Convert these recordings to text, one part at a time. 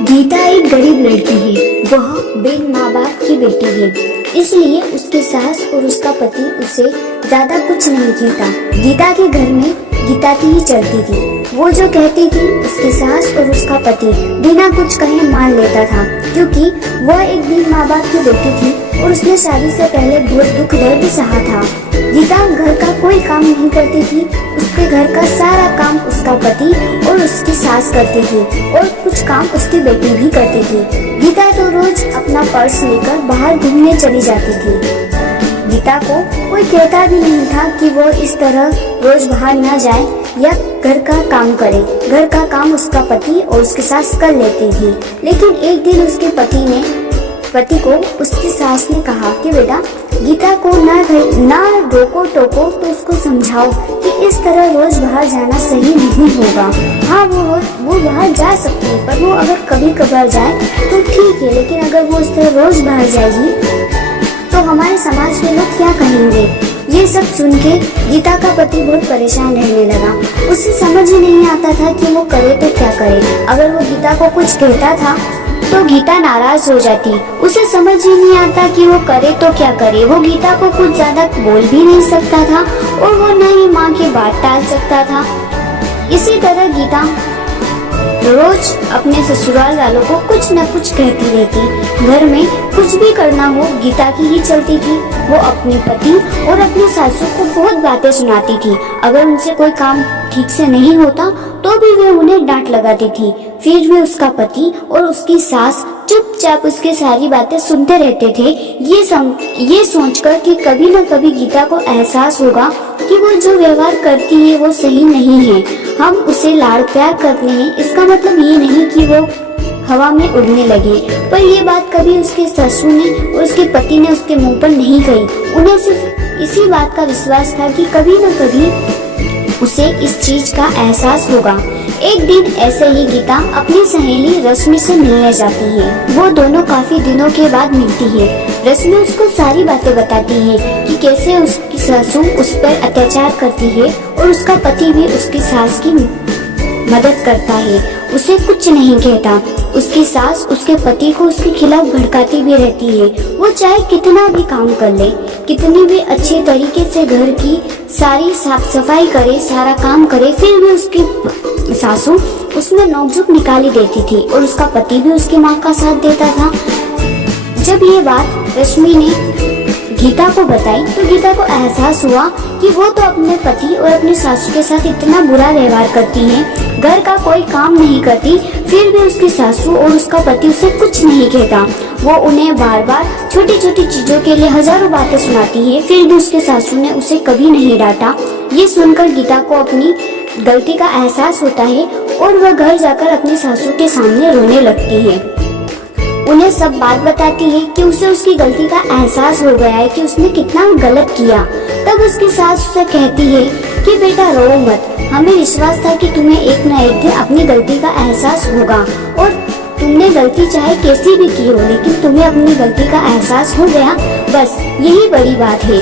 गीता एक गरीब लड़की है। वह बिन माँ बाप की बेटी है, इसलिए उसकी सास और उसका पति उसे ज्यादा कुछ नहीं कहता। गीता के घर में गीता की ही चलती थी। वो जो कहती थी उसकी सास और उसका पति बिना कुछ कहे मान लेता था, क्योंकि वह एक बिन माँ बाप की बेटी थी और उसने शादी से पहले बहुत दुख दर्द सहा था। गीता घर का कोई काम नहीं करती थी। उसके घर का सारा काम उसका पति और उसकी सास करती थी और कुछ काम उसकी बेटी भी करती थी। गीता तो रोज अपना पर्स लेकर बाहर घूमने चली जाती थी। गीता को कोई कहता भी नहीं था कि वो इस तरह रोज बाहर ना जाए या घर का काम करे। घर का काम उसका पति और उसकी सास कर लेती थी। लेकिन एक दिन उसके पति को उसकी सास ने कहा कि बेटा, गीता को ना रोको टोको तो उसको समझाओ कि इस तरह रोज बाहर जाना सही नहीं होगा। हाँ, वो बाहर जा सकती है, पर वो अगर कभी कभार जाए तो ठीक है, लेकिन अगर वो इस तरह रोज बाहर जाएगी तो हमारे समाज के लोग क्या कहेंगे। ये सब सुन के गीता का पति बहुत परेशान रहने लगा। उसे समझ ही नहीं आता था कि वो करे तो क्या करे। अगर वो गीता को कुछ कहता था तो गीता नाराज हो जाती। उसे समझ ही नहीं आता कि वो करे तो क्या करे। वो गीता को कुछ ज्यादा बोल भी नहीं सकता था और वो न ही माँ की बात टाल सकता था। इसी तरह गीता रोज अपने ससुराल वालों को कुछ न कुछ कहती रहती। घर में कुछ भी करना हो गीता की ही चलती थी। वो अपने पति और अपने सासू को बहुत बातें सुनाती थी। अगर उनसे कोई काम ठीक से नहीं होता तो भी वे उन्हें डांट लगाती थी। फिर भी उसका पति और उसकी सास चुपचाप उसकी सारी बातें सुनते रहते थे, ये सोचकर कि कभी न कभी गीता को एहसास होगा कि वो जो व्यवहार करती है वो सही नहीं है। हम उसे लाड़ प्यार करते हैं, इसका मतलब ये नहीं कि वो हवा में उड़ने लगे। पर ये बात कभी उसके ससुर ने और उसके पति ने उसके मुंह पर नहीं कही। उन्हें सिर्फ इसी बात का विश्वास था कि कभी न कभी उसे इस चीज का एहसास होगा। एक दिन ऐसे ही गीता अपनी सहेली रश्मि से मिलने जाती है। वो दोनों काफी दिनों के बाद मिलती है। रश्मि उसको सारी बातें बताती है कि कैसे उसकी सासू उस पर अत्याचार करती है और उसका पति भी उसकी सास की मदद करता है, उसे कुछ नहीं कहता। उसकी सास उसके पति को उसके खिलाफ भड़काती भी रहती है। वो चाहे कितना भी काम कर ले, कितनी भी अच्छे तरीके से घर की सारी साफ सफाई करे, सारा काम करे, फिर भी उसकी सासू उसमें नोकझोंक निकाली देती थी और उसका पति भी उसकी माँ का साथ देता था। जब ये बात रश्मि ने गीता को बताई तो गीता को एहसास हुआ कि वो तो अपने पति और अपने सासू के साथ इतना बुरा व्यवहार करती है, घर का कोई काम नहीं करती, फिर भी उसकी सासू और उसका पति उसे कुछ नहीं कहता। वो उन्हें बार बार छोटी छोटी चीजों के लिए हजारों बातें सुनाती है, फिर भी उसके सासू ने उसे कभी नहीं डांटा। ये सुनकर गीता को अपनी गलती का एहसास होता है और वह घर जाकर अपनी सासू के सामने रोने लगती है। उन्हें सब बात बताती है कि उसे उसकी गलती का एहसास हो गया है कि उसने कितना गलत किया। तब उसकी सास उसे कहती है कि बेटा रो मत, हमें विश्वास था कि तुम्हें एक न एक दिन अपनी गलती का एहसास होगा और तुमने गलती चाहे कैसी भी की हो, लेकिन तुम्हें अपनी गलती का एहसास हो गया, बस यही बड़ी बात है।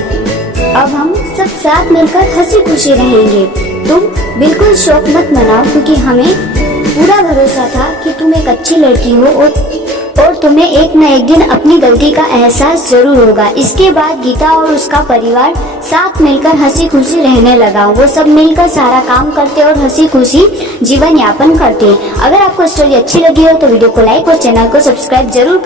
अब हम सब साथ मिलकर हंसी खुशी रहेंगे। तुम बिल्कुल शौक मत मनाओ, क्योंकि हमें पूरा भरोसा था कि तुम एक अच्छी लड़की हो और तुम्हें एक न एक दिन अपनी गलती का एहसास जरूर होगा। इसके बाद गीता और उसका परिवार साथ मिलकर हंसी खुशी रहने लगा। वो सब मिलकर सारा काम करते और हंसी खुशी जीवन यापन करते। अगर आपको स्टोरी अच्छी लगी हो तो वीडियो को लाइक और चैनल को सब्सक्राइब जरूर